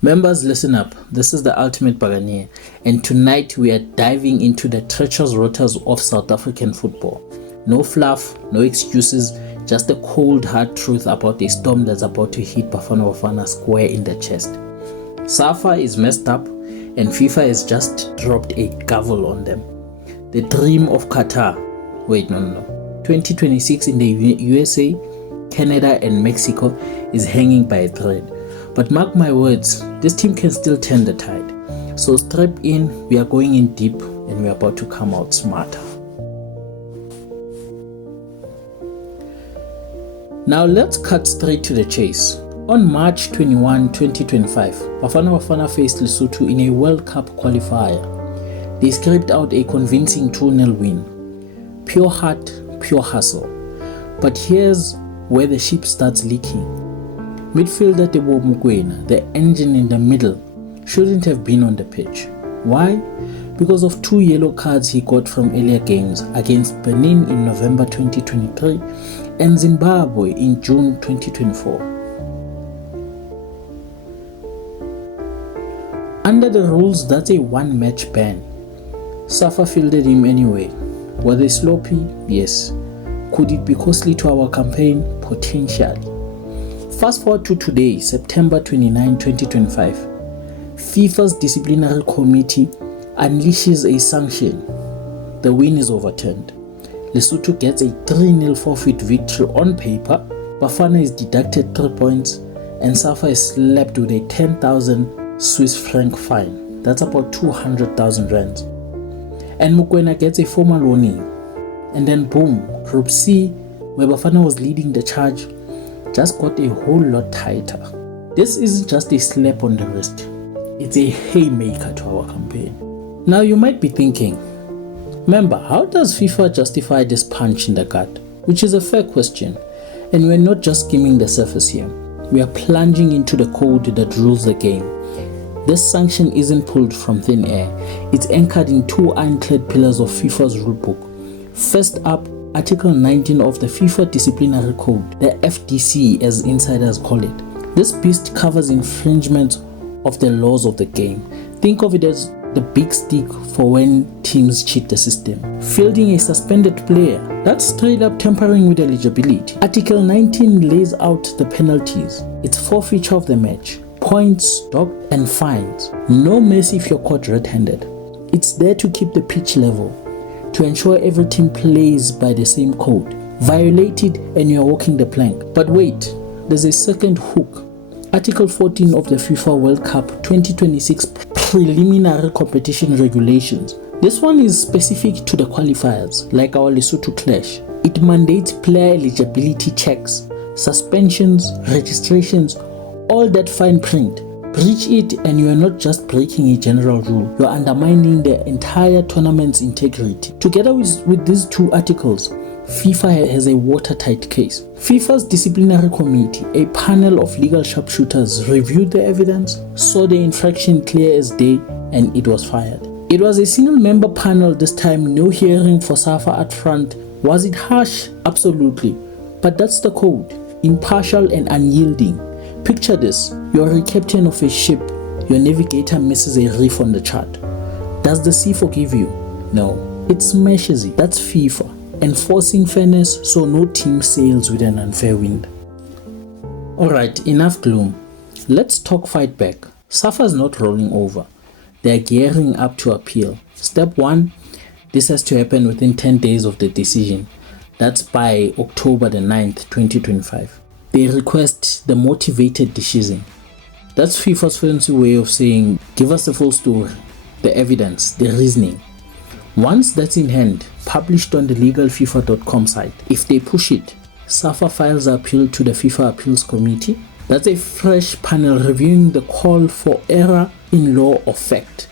Members, listen up. This is the Ultimate Baganeer, and tonight we are diving into the treacherous waters of South African football. No fluff, no excuses, just the cold hard truth about a storm that's about to hit Bafana Bafana square in the chest. SAFA is messed up, and FIFA has just dropped a gavel on them. The dream of Qatar, 2026 in the USA, Canada and Mexico is hanging by a thread. But mark my words, this team can still turn the tide. So strap in, we are going in deep and we are about to come out smarter. Now let's cut straight to the chase. On March 21, 2025, Bafana Bafana faced Lesotho in a World Cup qualifier. They scraped out a convincing 2-0 win. Pure heart, pure hustle. But here's where the ship starts leaking. Midfielder Tebo Mokoena, the engine in the middle, shouldn't have been on the pitch. Why? Because of 2 yellow cards he got from earlier games against Benin in November 2023 and Zimbabwe in June 2024. Under the rules, that's a 1-match ban. SAFA fielded him anyway. Were they sloppy? Yes. Could it be costly to our campaign? Potentially. Fast forward to today, September 29, 2025. FIFA's disciplinary committee unleashes a sanction. The win is overturned. Lesotho gets a 3-0 forfeit victory on paper. Bafana is deducted 3 points and SAFA is slapped with a 10,000 Swiss franc fine. That's about 200,000 rands. And Mokoena gets a formal warning. And then boom, Group C, where Bafana was leading the charge, just got a whole lot tighter. This isn't just a slap on the wrist, it's a haymaker to our campaign. Now you might be thinking, remember, how does FIFA justify this punch in the gut? Which is a fair question, and we're not just skimming the surface here. We are plunging into the code that rules the game. This sanction isn't pulled from thin air, it's anchored in 2 ironclad pillars of FIFA's rulebook. First up, Article 19 of the FIFA Disciplinary Code, the FDC as insiders call it. This beast covers infringements of the laws of the game. Think of it as the big stick for when teams cheat the system. Fielding a suspended player, that's straight up tampering with eligibility. Article 19 lays out the penalties. It's forfeiture of the match, points, docked and fines. No mercy if you're caught red-handed. It's there to keep the pitch level, to ensure every team plays by the same code. Violate it and you are walking the plank. But wait, there's a second hook. Article 14 of the FIFA World Cup 2026 preliminary competition regulations. This one is specific to the qualifiers, like our Lesotho clash. It mandates player eligibility checks, suspensions, registrations, all that fine print. Breach it and you are not just breaking a general rule, you are undermining the entire tournament's integrity. Together with these 2 articles, FIFA has a watertight case. FIFA's disciplinary committee, a panel of legal sharpshooters, reviewed the evidence, saw the infraction clear as day, and it was fired. It was a single-member panel this time, no hearing for SAFA up front. Was it harsh? Absolutely. But that's the code. Impartial and unyielding. Picture this, you're a captain of a ship, your navigator misses a reef on the chart. Does the sea forgive you? No, it smashes it. That's FIFA, enforcing fairness so no team sails with an unfair wind. Alright, enough gloom. Let's talk fight back. SAFA's not rolling over. They're gearing up to appeal. Step 1, this has to happen within 10 days of the decision. That's by October the 9th, 2025. They request the motivated decision. That's FIFA's fancy way of saying, give us the full story, the evidence, the reasoning. Once that's in hand, published on the legalfifa.com site, if they push it, SAFA files appeal to the FIFA Appeals Committee. That's a fresh panel reviewing the call for error in law of fact.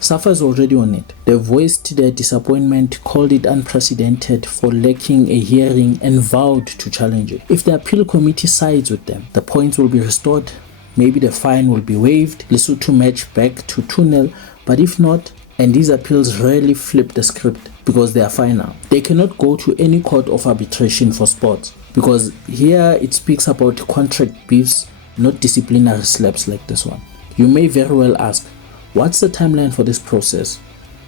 SAFA is already on it. They voiced their disappointment, called it unprecedented for lacking a hearing, and vowed to challenge it. If the appeal committee sides with them, the points will be restored, maybe the fine will be waived, Lesotho match back to 2-0, but if not, and these appeals rarely flip the script because they are final, they cannot go to any court of arbitration for sports, because here it speaks about contract beefs, not disciplinary slaps like this one. You may very well ask, what's the timeline for this process?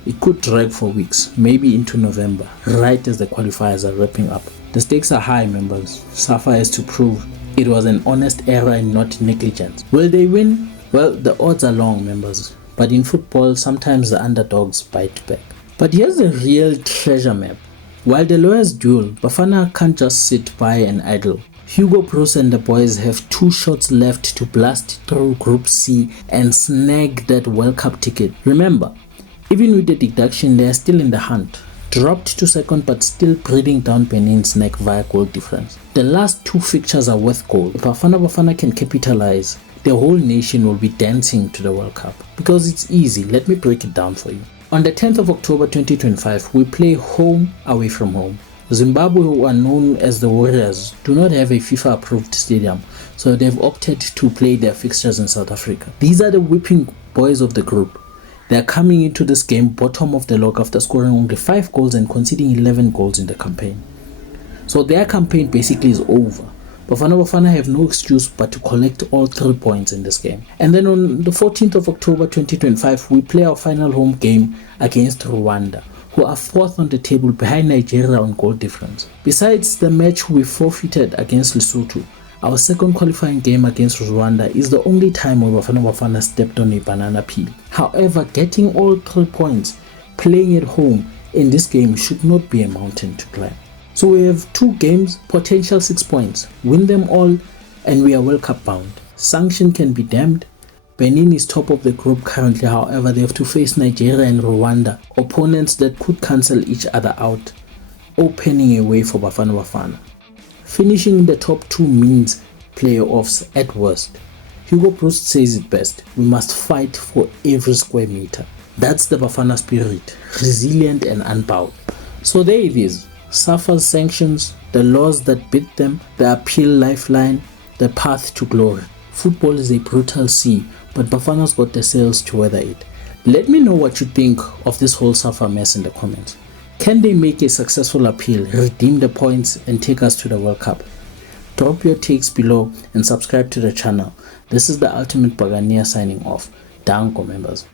It could drag for weeks, maybe into November, right as the qualifiers are wrapping up. The stakes are high, members. SAFA has to prove it was an honest error and not negligence. Will they win? Well, the odds are long, members. But in football, sometimes the underdogs bite back. But here's the real treasure map. While the lawyers duel, Bafana can't just sit by and idle. Hugo Bruce and the boys have 2 shots left to blast through Group C and snag that World Cup ticket. Remember, even with the deduction, they are still in the hunt. Dropped to second but still breathing down Benin's neck via goal difference. The last 2 fixtures are worth gold. If Bafana Bafana can capitalize, the whole nation will be dancing to the World Cup. Because it's easy, let me break it down for you. On the 10th of October 2025, we play home away from home. Zimbabwe, who are known as the Warriors, do not have a FIFA approved stadium, so they've opted to play their fixtures in South Africa. These are the whipping boys of the group. They are coming into this game bottom of the log after scoring only 5 goals and conceding 11 goals in the campaign. So their campaign basically is over. Bafana Bafana have no excuse but to collect all 3 points in this game. And then on the 14th of October 2025, we play our final home game against Rwanda, who are 4th on the table behind Nigeria on goal difference. Besides the match we forfeited against Lesotho, our second qualifying game against Rwanda is the only time where Bafana Bafana stepped on a banana peel. However, getting all 3 points, playing at home in this game should not be a mountain to climb. So we have 2 games, potential 6 points. Win them all and we are World Cup bound. Sanction can be damned. Benin is top of the group currently, however they have to face Nigeria and Rwanda, opponents that could cancel each other out, opening a way for Bafana Bafana. Finishing in the top 2 means playoffs at worst. Hugo Bruce says it best, we must fight for every square meter. That's the Bafana spirit, resilient and unbowed. So there it is, SAFA's sanctions, the laws that beat them, the appeal lifeline, the path to glory. Football is a brutal sea, but Bafana's got the sails to weather it. Let me know what you think of this whole SAFA mess in the comments. Can they make a successful appeal, redeem the points and take us to the World Cup? Drop your takes below and subscribe to the channel. This is the Ultimate Bagania signing off. Danko, members.